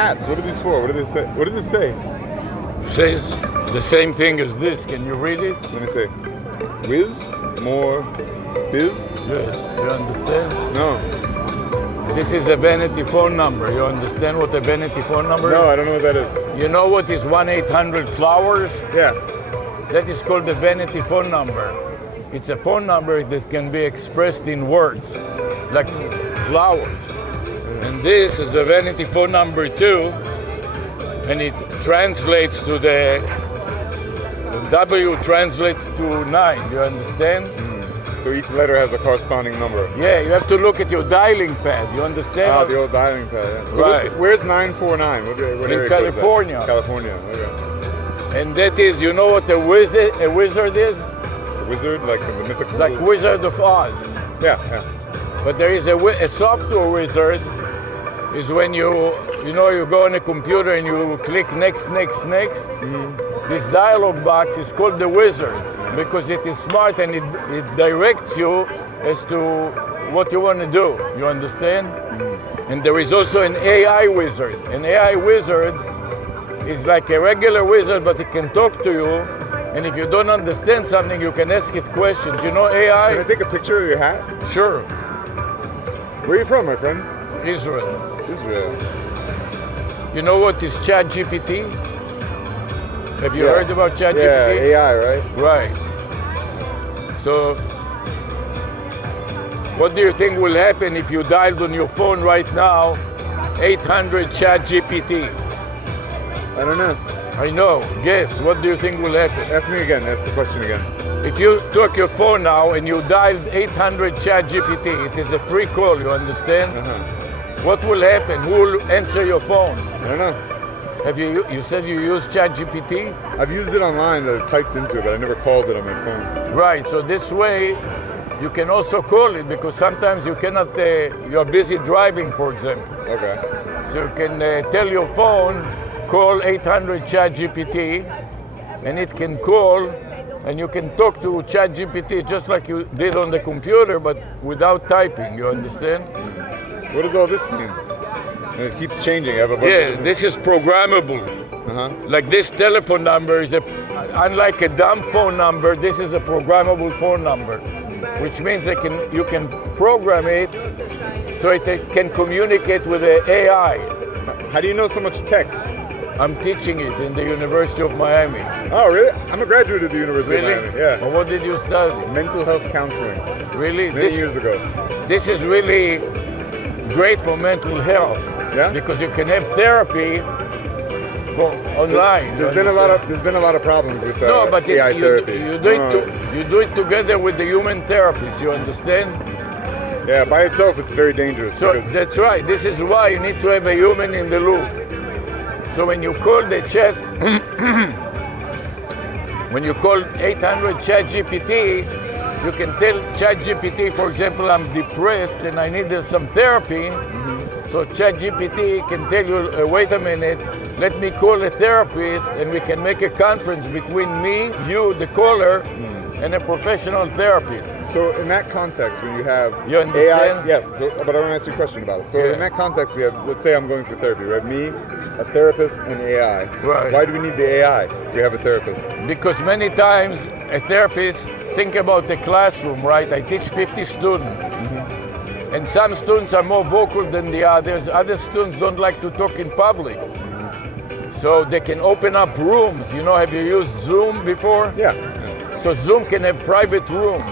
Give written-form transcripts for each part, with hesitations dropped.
hats? What are these for? What do they say? What does it say? Says the same thing as this. Can you read it? Let me say, whiz, more, biz? Yes. You understand? No. This is a vanity phone number. You understand what a vanity phone number is? No, I don't know what that is. You know what is 1-800-Flowers? Yeah. That is called the vanity phone number. It's a phone number that can be expressed in words, like flowers. And this is a vanity phone number too, and it translates to the W translates to 9. You understand? So each letter has a corresponding number. Yeah, you have to look at your dialing pad. You understand? Ah, the old dialing pad. Yeah. So Right. where's 949? What area In code is that? California. California. Okay. And that is, you know what a wizard is? A wizard, like the mythical. Like Wizard of Oz. Yeah, yeah. But there is a software wizard. Is when you go on a computer and you click next. This dialog box is called the wizard because it is smart and it directs you as to what you want to do. You understand? And there is also an AI wizard. An AI wizard is like a regular wizard, but it can talk to you. And if you don't understand something, you can ask it questions. You know AI? Can I take a picture of your hat? Sure. Where are you from, my friend? Israel. Israel. You know what is ChatGPT? Have you Yeah. heard about ChatGPT? Yeah, AI, right? Right. So, what do you think will happen if you dialed on your phone right now 800 ChatGPT? I don't know. I know. Guess. What do you think will happen? Ask me again. Ask the question again. If you took your phone now and you dialed 800 ChatGPT, it is a free call, you understand? What will happen? Who will answer your phone? I don't know. Have you said you use ChatGPT? I've used it online. I typed into it, but I never called it on my phone. Right. So this way, you can also call it because sometimes you cannot. You're busy driving, for example. Okay. So you can tell your phone, call 800 ChatGPT, and it can call, and you can talk to ChatGPT just like you did on the computer, but without typing. You understand? What does all this mean? And it keeps changing. I have a bunch Yeah, of this is programmable. Like this telephone number is unlike a dumb phone number, this is a programmable phone number, which means you can program it so it can communicate with the AI. How do you know so much tech? I'm teaching it in the University of Miami. Oh, really? I'm a graduate of the University Really? of Miami. Yeah. Well, what did you study? Mental health counseling. Really? Many years ago. This is really great for mental health. Yeah? Because you can have therapy for online. There's been a lot of problems with No, but AI therapy. you do it together with the human therapist. You understand? Yeah, by itself it's very dangerous. So because that's right. This is why you need to have a human in the loop. So when you call the chat, when you call 800 ChatGPT, you can tell ChatGPT, for example, I'm depressed and I need some therapy. So ChatGPT can tell you, wait a minute, let me call a therapist and we can make a conference between me, you, the caller, and a professional therapist. So in that context, when you have You understand? AI, yes, but I want to ask you a question about it. So Yeah. in that context, we have, let's say I'm going for therapy, right? Me, a therapist, and AI. Right. Why do we need the AI if we have a therapist? Because many times a therapist, think about the classroom, right? I teach 50 students. And some students are more vocal than the others. Other students don't like to talk in public. So they can open up rooms. You know, have you used Zoom before? Yeah. So Zoom can have private rooms.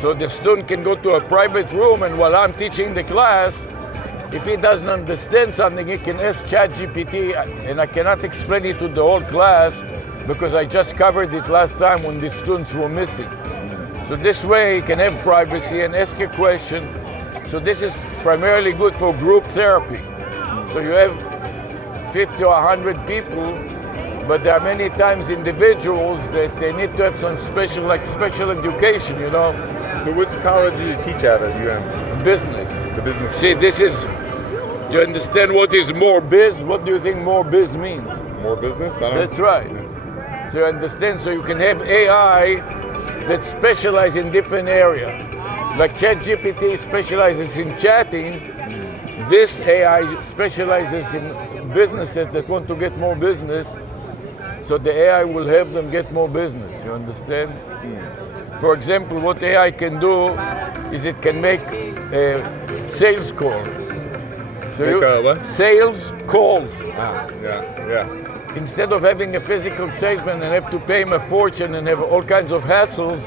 So the student can go to a private room, and while I'm teaching the class, if he doesn't understand something, he can ask ChatGPT, and I cannot explain it to the whole class because I just covered it last time when the students were missing. So this way he can have privacy and ask a question. So this is primarily good for group therapy. So you have 50 or 100 people, but there are many times individuals that they need to have some special education, you know. So which college do you teach at UM? Business. The business. See, this is, you understand what is more biz? What do you think more biz means? More business? I don't know. That's right. So you understand, so you can have AI that specialize in different areas. Like ChatGPT specializes in chatting, this AI specializes in businesses that want to get more business, so the AI will help them get more business. You understand? For example, what AI can do is it can make a sales call. So Make a what? Sales calls. Yeah. Instead of having a physical salesman and have to pay him a fortune and have all kinds of hassles,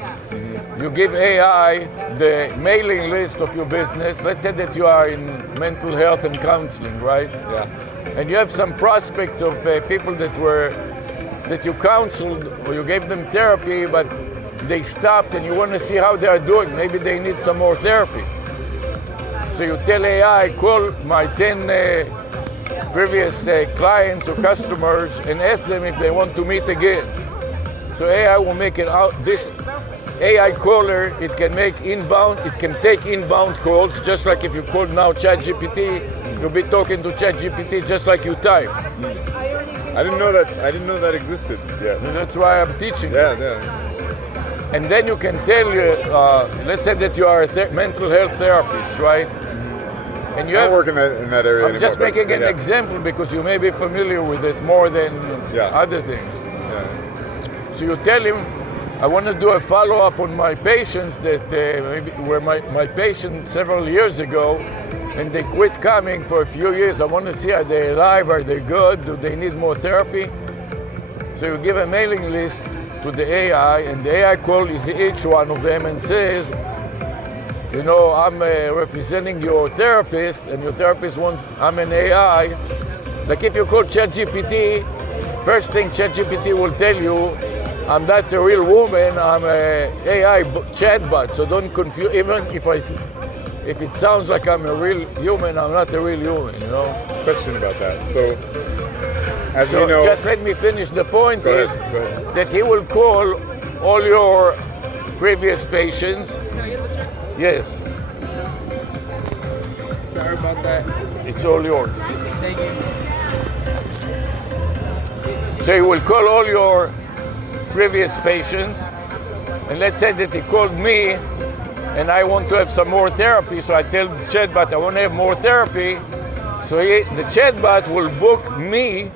you give AI the mailing list of your business. Let's say that you are in mental health and counseling, right? Yeah. And you have some prospects of people that you counseled or you gave them therapy, but they stopped and you want to see how they are doing. Maybe they need some more therapy. So you tell AI, call my 10 previous clients or customers and ask them if they want to meet again. So AI will make it out. This AI caller, it can make inbound, it can take inbound calls, just like if you call now ChatGPT, you'll be talking to ChatGPT just like you type. I didn't know that existed yet. And that's why I'm teaching. Yeah. And then you can tell you, let's say that you are a mental health therapist, right? And you I have, don't work in that area I'm just anymore, making but an example because you may be familiar with it more than other things. Yeah. So you tell him, I want to do a follow-up on my patients that maybe were my patients several years ago, and they quit coming for a few years. I want to see, are they alive, are they good, do they need more therapy? So you give a mailing list to the AI, and the AI calls each one of them and says, you know, I'm representing your therapist, and your therapist wants, I'm an AI. Like if you call ChatGPT, first thing ChatGPT will tell you, I'm not a real woman, I'm a AI chatbot, so don't confuse, even if it sounds like I'm a real human, I'm not a real human, you know? Question about that. So, as So you know, just let me finish. The point Go is ahead. that he will call all your previous patients. Yes, Sorry about that. it's all yours. Thank you. So he will call all your previous patients, and let's say that he called me, and I want to have some more therapy, so I tell the chatbot I want to have more therapy. So the chatbot will book me,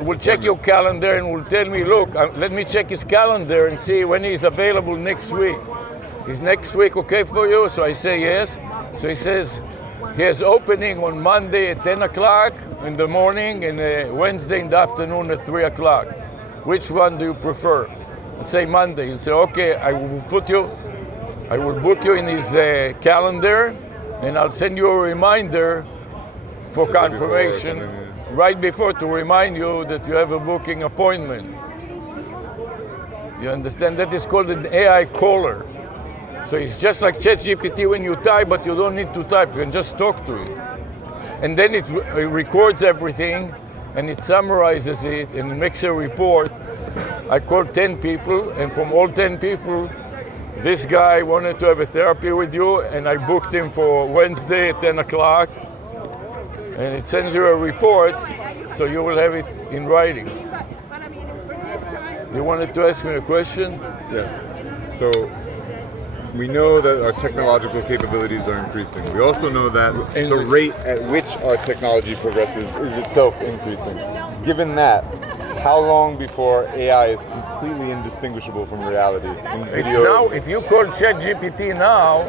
will check your calendar, and will tell me, look, let me check his calendar and see when he's available next week. Is next week okay for you? So I say yes. So he says he has opening on Monday at 10 o'clock in the morning and Wednesday in the afternoon at 3 o'clock. Which one do you prefer? I say Monday. You say, okay, I will book you in his calendar, and I'll send you a reminder for confirmation right before to remind you that you have a booking appointment. You understand? That is called an AI caller. So it's just like ChatGPT when you type, but you don't need to type, you can just talk to it. And then it records everything, and it summarizes it, and it makes a report. I called 10 people, and from all 10 people, this guy wanted to have a therapy with you, and I booked him for Wednesday at 10 o'clock, and it sends you a report, so you will have it in writing. You wanted to ask me a question? yes. So, we know that our technological capabilities are increasing. We also know that the rate at which our technology progresses is itself increasing. Given that, how long before AI is completely indistinguishable from reality? It's now, if you call ChatGPT now,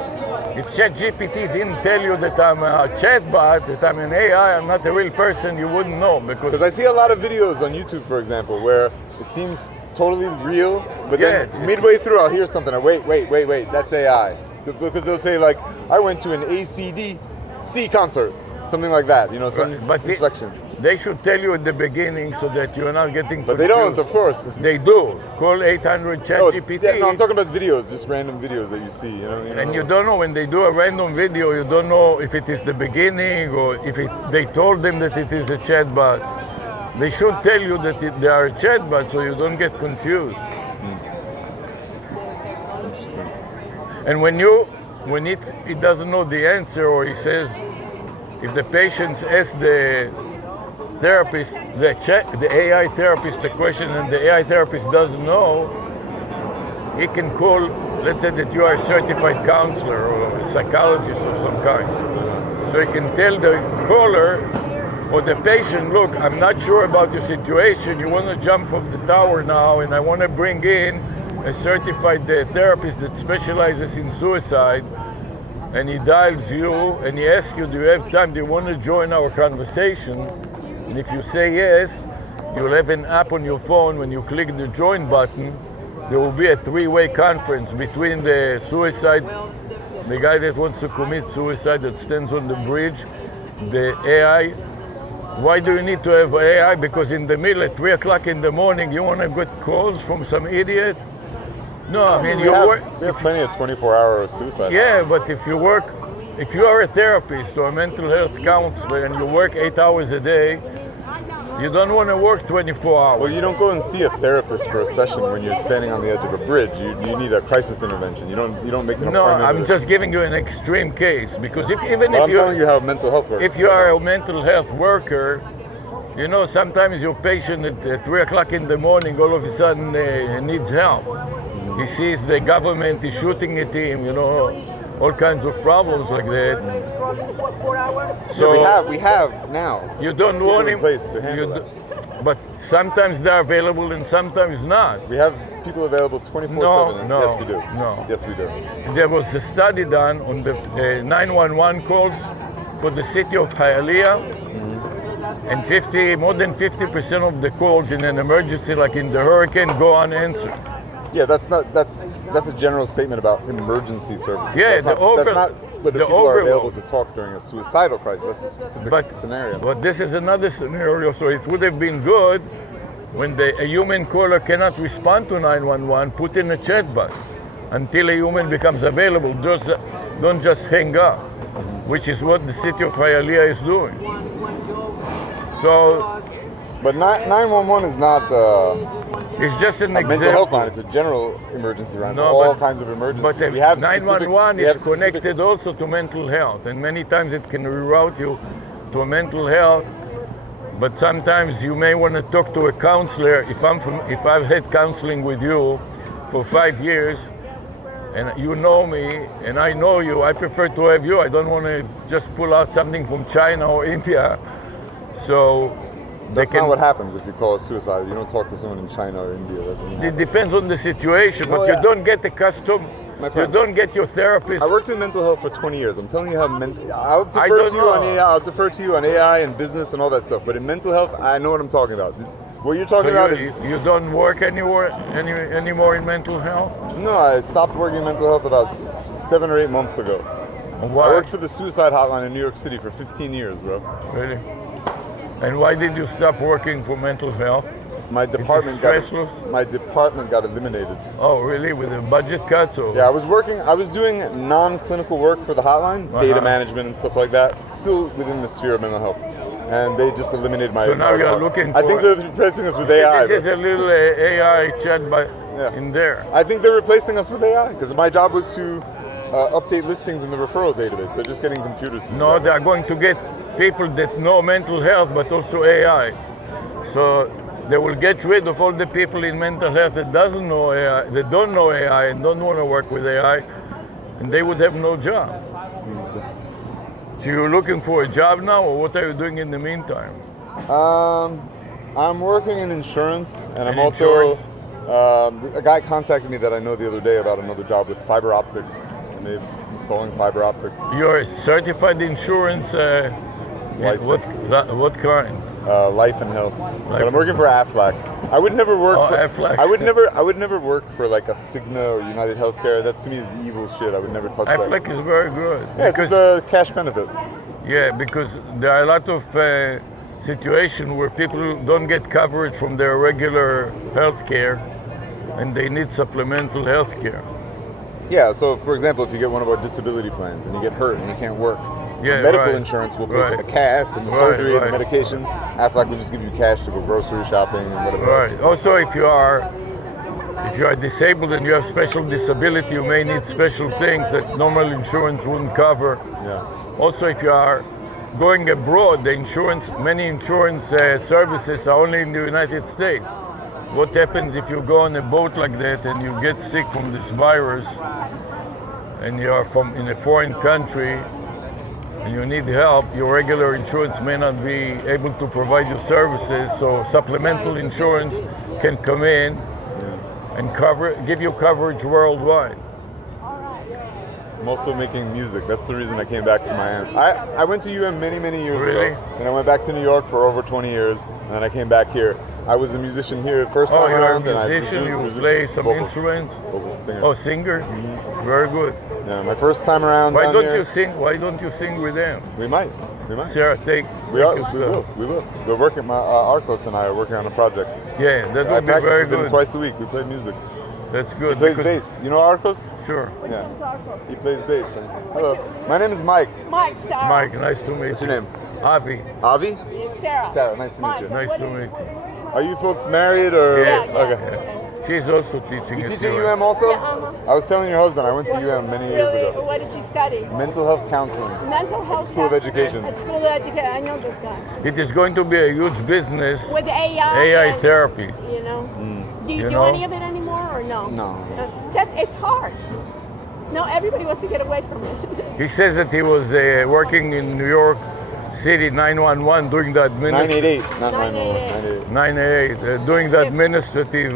if ChatGPT didn't tell you that I'm a chatbot, that I'm an AI, I'm not a real person, you wouldn't know. Because I see a lot of videos on YouTube, for example, where it seems totally real, but then midway through I'll hear something, wait, that's AI. Because they'll say like, I went to an AC/DC concert, something like that, you know, some reflection. They should tell you at the beginning so that you're not getting confused. But they don't, of course. They do. Call 800 ChatGPT. Yeah, no, I'm talking about videos, just random videos that you see, you know. And you don't know, when they do a random video, you don't know if it is the beginning or if they told them that it is a chatbot. They should tell you that they are a chatbot so you don't get confused. Interesting. And when it doesn't know the answer, or he says, if the patient asks the therapist, the AI therapist the question, and the AI therapist doesn't know, he can call, let's say that you are a certified counselor or a psychologist of some kind. So he can tell the caller, or the patient, look, I'm not sure about your situation. You want to jump from the tower now, and I want to bring in a certified therapist that specializes in suicide, and he dials you and he asks you, do you have time? Do you want to join our conversation? And if you say yes, you'll have an app on your phone. When you click the join button, there will be a three-way conference between the suicide, the guy that wants to commit suicide that stands on the bridge, the AI. Why do you need to have AI? Because in the middle at 3 o'clock in the morning, you want to get calls from some idiot? No, I mean, we have plenty of 24-hour suicide. Yeah, but if you are a therapist or a mental health counselor and you work 8 hours a day, you don't want to work 24 hours. Well, you don't go and see a therapist for a session when you're standing on the edge of a bridge. You need a crisis intervention. You don't make an appointment. No, I'm just giving you an extreme case, because I'm telling you how mental health works. If you are a mental health worker, you know, sometimes your patient at 3 o'clock in the morning all of a sudden needs help. He sees the government is shooting at him, you know, all kinds of problems like that. So we have now. You don't want him. In place to handle that. But sometimes they're available and sometimes not. We have people available 24/7. No, yes, we do. No. Yes, we do. There was a study done on the 911 calls for the city of Hialeah, and more than 50% of the calls in an emergency, like in the hurricane, go unanswered. Yeah, that's a general statement about emergency services. Yeah, that's not whether people are available to talk during a suicidal crisis. That's a specific scenario. But this is another scenario, so it would have been good when a human caller cannot respond to 911, put in a chat bot until a human becomes available. Don't just hang up, which is what the city of Hialeah is doing. So, but 911 is not it's just an example. Mental health line. It's a general emergency line for all kinds of emergencies. But we have 911 is connected also to mental health, and many times it can reroute you to a mental health. But sometimes you may want to talk to a counselor. If I've had counseling with you for 5 years, and you know me, and I know you, I prefer to have you. I don't want to just pull out something from China or India. So. That's not what happens if you call a suicide. You don't talk to someone in China or India. It depends on the situation, but you don't get accustomed. You don't get your therapist. I worked in mental health for 20 years. I'm telling you how I'll defer to you on AI and business and all that stuff. But in mental health, I know what I'm talking about. What you're talking about is you don't work anymore in mental health. No, I stopped working in mental health about 7 or 8 months ago. Why? I worked for the suicide hotline in New York City for 15 years, bro. Really? And why did you stop working for mental health? My department got eliminated. Oh, really? With the budget cuts? Or? Yeah, I was doing non-clinical work for the hotline, data management and stuff like that, still within the sphere of mental health. And they just eliminated my. So now you're looking. I think they're replacing us with AI. This is a little AI chat in there. I think they're replacing us with AI because my job was to update listings in the referral database. They're just getting computers to do that. They're going to get people that know mental health, but also AI. So they will get rid of all the people in mental health that don't know AI and don't want to work with AI, and they would have no job. So you're looking for a job now, or what are you doing in the meantime? I'm working in insurance, and I'm also a guy contacted me that I know the other day about another job with fiber optics. Maybe installing fiber optics. You're a certified insurance. What kind? Life and health. But I'm working for Aflac. I would never work for Aflac. I would never work for like a Cigna or United Healthcare. That to me is evil shit. I would never touch that. Aflac is very good. Yeah, it's just a cash benefit. Yeah, because there are a lot of situations where people don't get coverage from their regular health care, and they need supplemental health care. Yeah, so for example, if you get one of our disability plans and you get hurt and you can't work, medical insurance will pay for the cast and the surgery and the medication. Aflac will just give you cash to go grocery shopping and whatever else. Also, if you are disabled and you have special disability, you may need special things that normal insurance wouldn't cover. Yeah. Also, if you are going abroad, many insurance services are only in the United States. What happens if you go on a boat like that and you get sick from this virus and you are in a foreign country and you need help, your regular insurance may not be able to provide you services, so supplemental insurance can come in and give you coverage worldwide. I'm also making music. That's the reason I came back to Miami. I went to UM many years Really? ago, and I went back to New York for over 20 years, and then I came back here. I was a musician here the first time You're around, a and I musician, you resumed play some vocals. instruments? Vocal singer. Oh, singer? Very good. Yeah, my first time around Why down don't here, you sing? Why don't you sing with them? We might. Sarah, take We us, will. We're working. Arcos and I are working on a project. Yeah, that I would be practice very with him good. twice a week. We play music. That's He good. plays because- bass. You know Arcos? Sure. Yeah. He plays bass. Hello. My name is Mike. Mike, Sarah. Mike, nice to meet What's you. your name? Avi, Avi? Sarah. Sarah, nice to meet Mike, you. nice what to do you- meet you. Are you folks married or? Yeah. Okay. She's also teaching You at teaching UM. UM also? Yeah, uh-huh. I was telling your husband I went to UM many years Really? ago. What did you study? Mental health counseling. Mental health. School of Education. At School of Education. I know this guy. It is going to be a huge business, With AI. AI and, therapy. You know. Do you, You do know? any of it anymore or no? No. It's hard. No, everybody wants to get away from it. He says that he was working in New York City 911 doing the 988, not 988. 988. 988, doing the administrative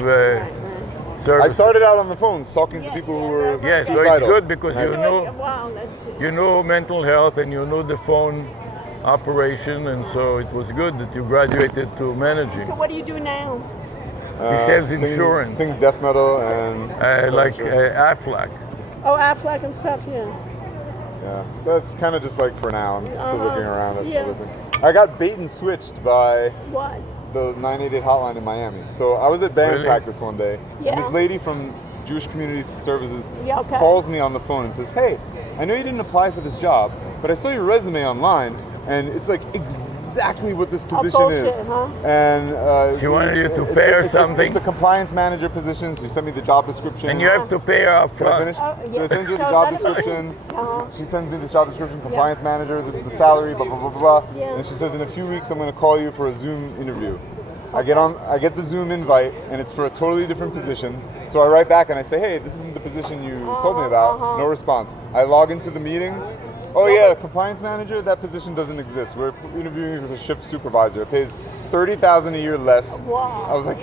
service. I started out on the phones talking to Yeah, people yeah, who were Yeah, so suicidal. it's good because And I- you know Wow, that's you know mental health and you know the phone operation, and so it was good that you graduated to managing. So what do you do now? He sells sing- insurance. Sing death metal and sell Like insurance. Aflac. Oh, Affleck and stuff, yeah. Yeah, that's kind of just like for now. I'm still looking around at Yeah. everything. I got bait and switched by What? the 988 hotline in Miami. So I was at band Really? practice one day, Yeah. and this lady from Jewish Community Services Yeah, okay. calls me on the phone and says, "Hey, I know you didn't apply for this job, but I saw your resume online, and it's like exactly what this position bullshit, is." huh? And She wanted you to it's- pay her it's something. It's the compliance manager position. So she sent me the job description. And you have to pay her up Can I front. finish? Oh, So yeah. I send you the So job that's- description. Uh-huh. She sends me this job description, compliance manager, this is the salary, blah, blah, blah, blah, blah. Yeah. And she says, in a few weeks, I'm going to call you for a Zoom interview. I get the Zoom invite, and it's for a totally different position. So I write back and I say, hey, this isn't the position you told me about. Uh-huh. No response. I log into the meeting. Oh yeah, compliance manager, that position doesn't exist. We're interviewing you for a shift supervisor. It pays $30,000 a year less. Wow. I was like,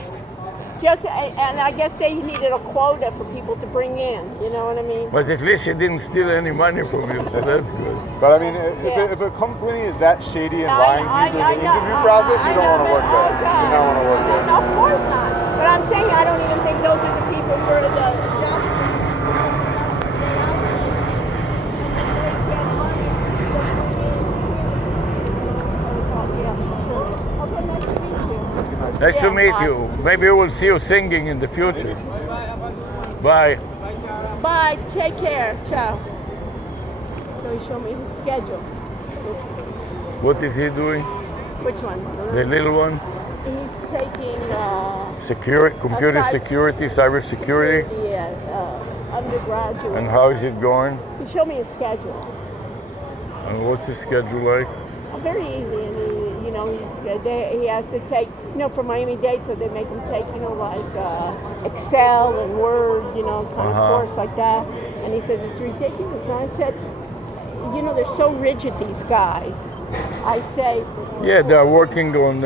And I guess they needed a quota for people to bring in. You know what I mean? But at least she didn't steal any money from you, so that's good. but I mean, if, Yeah. if a company is that shady and lying to you during the interview process, you don't want to work there. You do not want to work there. No, of course not. But I'm saying I don't even think those are the people for the job. Nice to meet you. Maybe we'll see you singing in the future. Bye. Bye. Take care. Ciao. So he showed me his schedule. What is he doing? Which one? The little one? He's taking Computer Aside- security, cyber security. undergraduate. And how is it going? He showed me his schedule. And what's his schedule like? Very easy, and he has to take, for Miami-Dade, so they make him take, like Excel and Word, kind of course like that. And he says it's ridiculous. And I said, they're so rigid, these guys. I say, Yeah, they're working on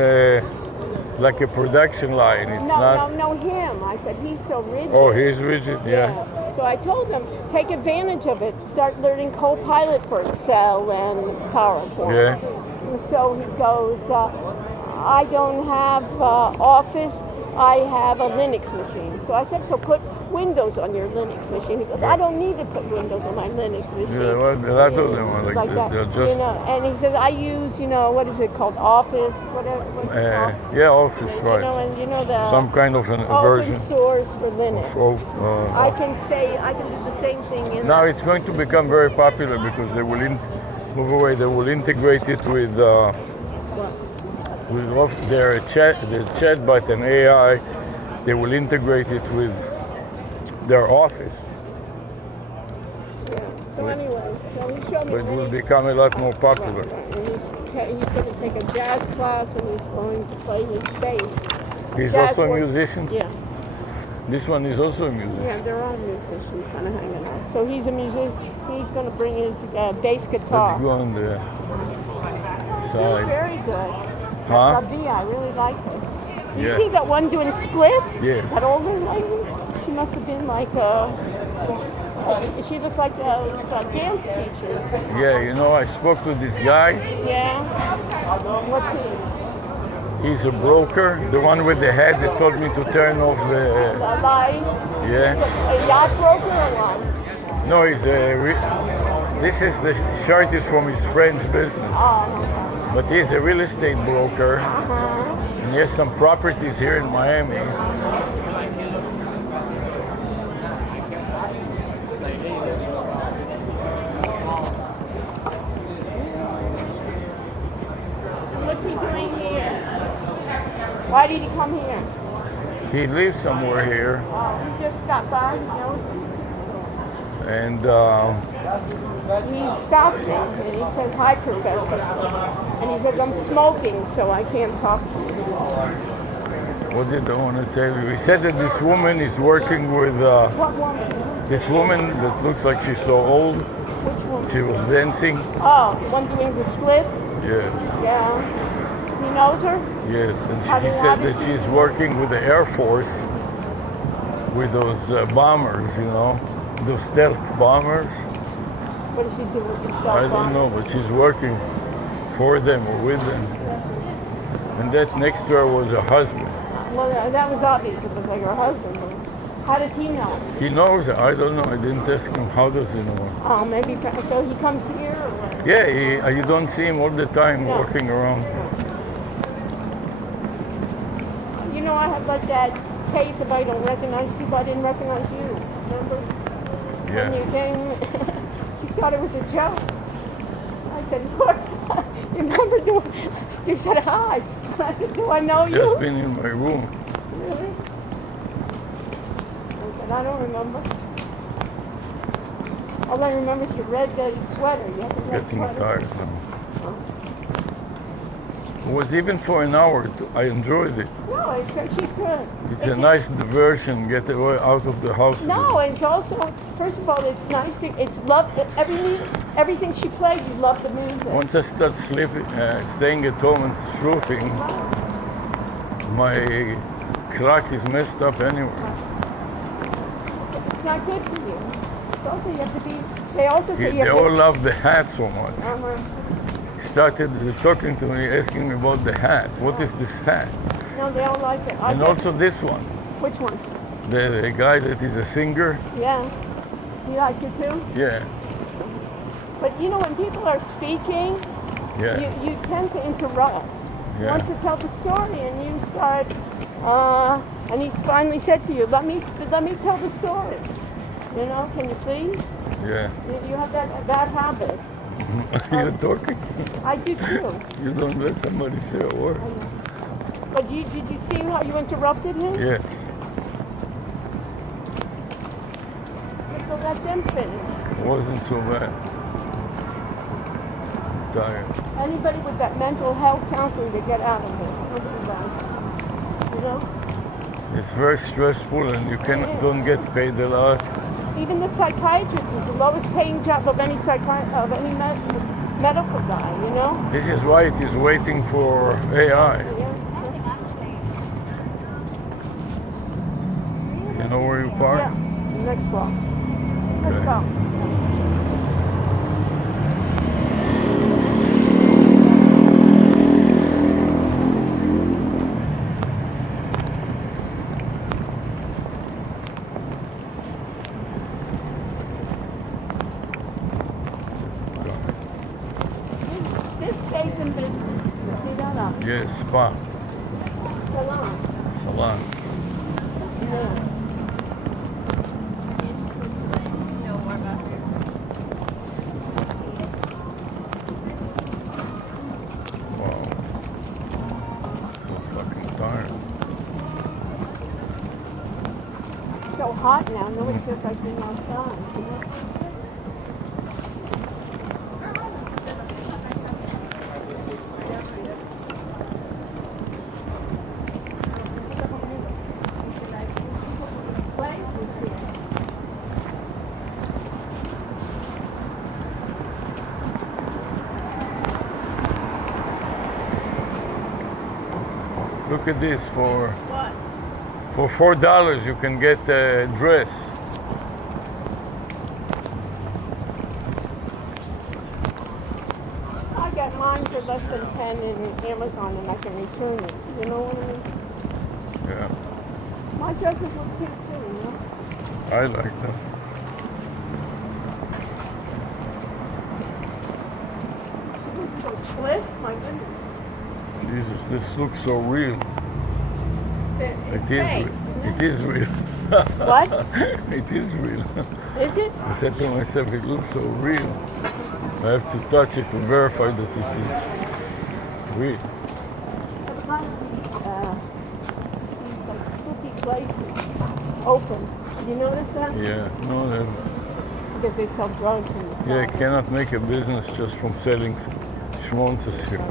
like a production line. It's not. no, him. I said he's so rigid. Oh, he's rigid. Yeah. So I told him, take advantage of it. Start learning Copilot for Excel and PowerPoint. Yeah. And so he goes, I don't have Office, I have a Linux machine. So I said, so put Windows on your Linux machine. He goes, I don't need to put Windows on my Linux machine. Yeah, well, a lot of them are like that. that. They're just And he says, I use, what is it called, Office, whatever. What's it called? yeah, Office, right. And the Some kind of a open version source for Linux. of. I can do the same thing in Now it's going to become very popular because they will they will integrate it with their chatbot and AI. They will integrate it with their Office. So anyway, so he showed me. So it will become a lot more popular. And he's going to take a jazz class and he's going to play his bass. He's Jazz also a work- musician. Yeah. This one is also a musician. Yeah, they're all musicians kind of hanging out. So he's a musician. He's going to bring his bass guitar. Let's go on the He's side. very good. Huh? Rabia, I really like her. You Yeah. see that one doing splits? Yes. That older lady? She must have been like she looks like a dance teacher. Yeah, you know, I spoke to this guy. Yeah. What's he? He's a broker, the one with the hat that told me to turn off the. A lie? Yeah. A yacht broker or what? No, he's this is the shirt is from his friend's business. Oh. But he's a real estate broker. Uh-huh. And he has some properties here in Miami. What's he doing here? Why did he come here? He lives somewhere here, Oh, he just stopped by, you know. and He stopped me and he said, "Hi, Professor." And he said, "I'm smoking, so I can't talk to you." what did I want to tell you? He said that this woman is working with What woman? this woman that looks like she's so old. Which woman? She was dancing. Oh, the one doing the splits? Yes, Yeah. He knows her? yes. And How he did- said how did that she- she's working with the Air Force with those bombers, you know, those stealth bombers. What does she do with the stuff I don't on? know, but she's working for them or with them. And that next to her was a husband. Well, that was obvious. It was like her husband. But how does he know? He knows her. I don't know. I didn't ask him. How does he know her? Oh, maybe so he comes here or what? Yeah, you don't see him all the time No. walking around. You know, I had like that case if I don't recognize people. I didn't recognize you. Remember? When Yeah. you came, she thought it was a joke. I said, "Look, you remember? You said hi." I said, "Do I know you?" Just been in my room. Really? I said, "I don't remember." All I remember is your red sweater. You had the red Getting sweater. tired now. It was even for an hour. I enjoyed it. No, it's good. She's good. It's a nice diversion. Get away out of the house. a No, it's also, first of all, it's nice. It's love. Everything she played, you love the music. bit. Once I start sleeping, staying at home and sloofing, my clock is messed up anyway. It's not good for you. It's also, you have to be. They also say They you have all to. love the hat so much. Started talking to me, asking me about the hat. What is this hat? No, they all like it. I And get- also this one. Which one? The guy that is a singer. Yeah. You like it too? Yeah, But you know, when people are speaking, yeah, you tend to interrupt. You yeah. want to tell the story, and you start. And he finally said to you, "Let me tell the story." You know, can you please? Yeah. You have that bad habit. You're talking. I do too. You don't let somebody say a word. But did you see how you interrupted him? Yes. So let them finish. It wasn't so bad. Tired. Anybody with that mental health counseling to get out of it. Look at that. You know? It's very stressful and you don't get paid a lot. Even the psychiatrist is the lowest paying job of any medical guy, you know? This is why it is waiting for AI. Yeah. You know where you park? Yeah. Next block. Let's Okay. go. This stays in business. You see that up? Yes, spa, Salon. salon. Yeah. Wow. So fucking tired. It's so hot now. Nobody feels like being outside. You know? look at this. What? For $4, you can get a dress. I got mine for less than 10 in Amazon and I can return it. You know what I mean? Yeah, My dresses look cute too, you know? I like them. Those splits, my goodness. Jesus, this looks so real. It's It is. fake. It is real. What? It is real. Is it? I said to myself, it looks so real. I have to touch it to verify that it is real. It's not these like spooky places open. You notice that? Yeah, no, that, Because they sell drugs in the yeah, I side. cannot make a business just from selling schmonzes here.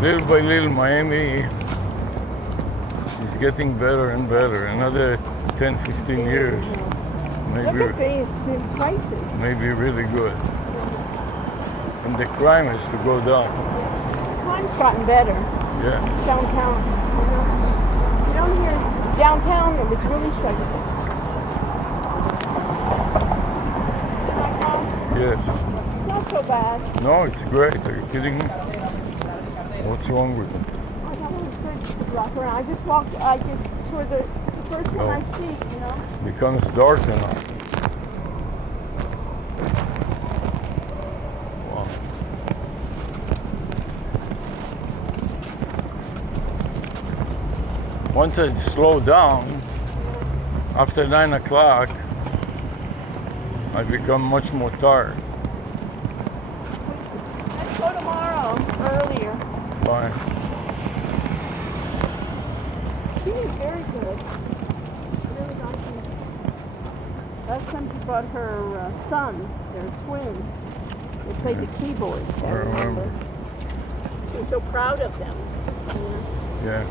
Little by little, Miami is getting better and better. Another 10, 15 years, Look maybe, at these places. maybe really good. And the crime is to go down. Crime's gotten better Yeah, downtown. You don't hear downtown, and it's really shut. yes. It's not so bad. No, it's great. Are you kidding me? What's wrong with it? I thought it was good just to walk around. I just walked. I just toward the first one I see. You know. Becomes dark now. Wow. Once I slow down, after 9 o'clock, I become much more tired. Let's go tomorrow earlier. Fine. She is very good. Really nice. Last time she brought her sons. They're twins. They played the keyboards. I remember. She was so proud of them. You know? Yeah,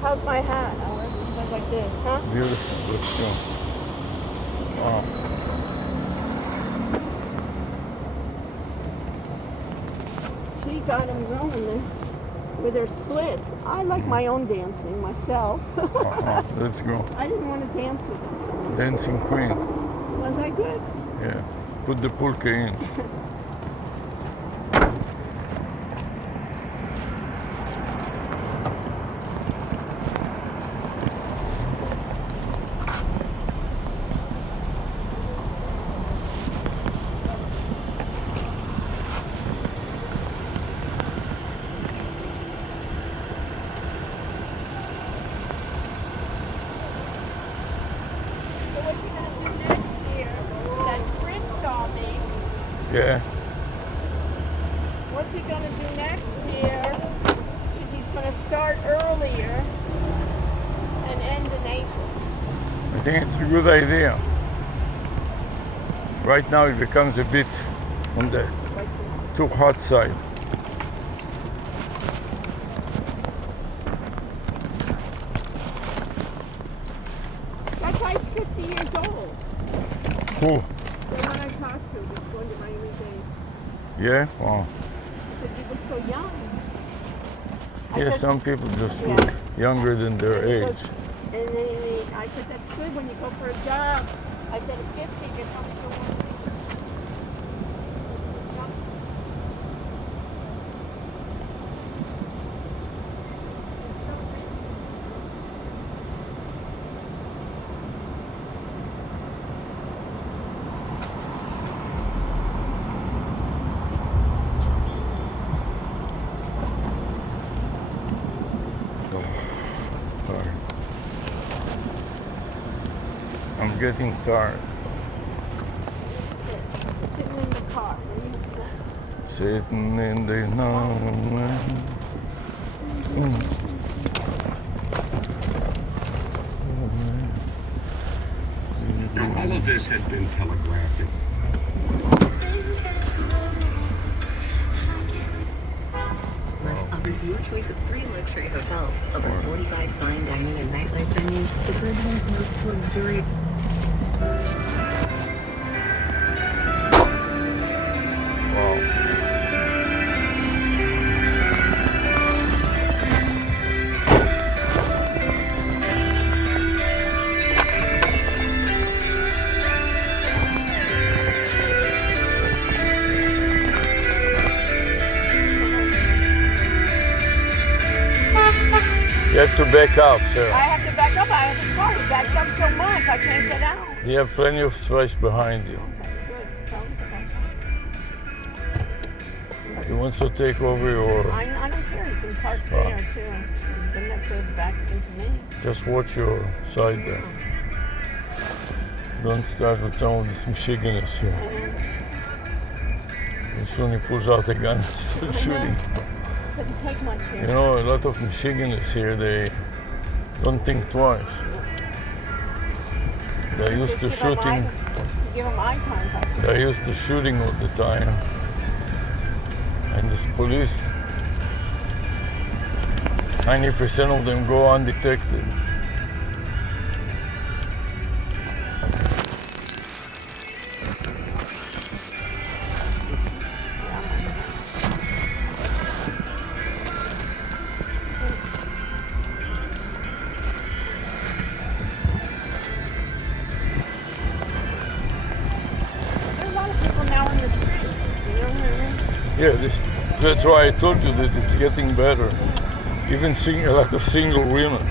How's my hat? I wear it like this, huh? beautiful. Let's go. Wow. She got them going then with her splits. I like my own dancing myself. Let's go. I didn't want to dance with them so much. Dancing Queen. Was I good? Yeah. Put the pulka in. So what's he gonna do next year? That Fritz saw me. Yeah. What's he gonna do next year? Is he's gonna start earlier and end in April. I think it's a good idea. Right now it becomes a bit on the Like too hot side. that guy's 50 years old. Cool. The one I talked to was going to Miami-Dade. Yeah? Wow. I said, you look so young. I Yeah, said, some people just Yeah. look younger than their and he age. goes- And then I said, that's good when you go for a job. I said, at 50, you come to one. Tired. I'm getting tired. Sitting in the car. Where you- Sitting in the night. All of this had been telegraphed. Offers you a choice of 3 luxury hotels, over 45 fine dining and nightlife venues, the Caribbean's most luxurious. You have to back out, sir. I have to back up. I have a car. It backed up so much I can't get out. You have plenty of space behind you. Okay, good. So, He wants to take over your. I don't care. You can park there too. You don't have to back into me. Just watch your side there. Don't start with some of these Michiganders here. And soon he pulls out a gun and starts shooting. Couldn't take much here. You know, a lot of Michiganders here, they don't think twice. They're used to Just give 'em shooting. give them eye contact. They're used to shooting all the time. And this police, 90% of them go undetected. There are a lot of people now on the street. You know what I mean? Yeah, that's why I told you that it's getting better. Even a lot of single women.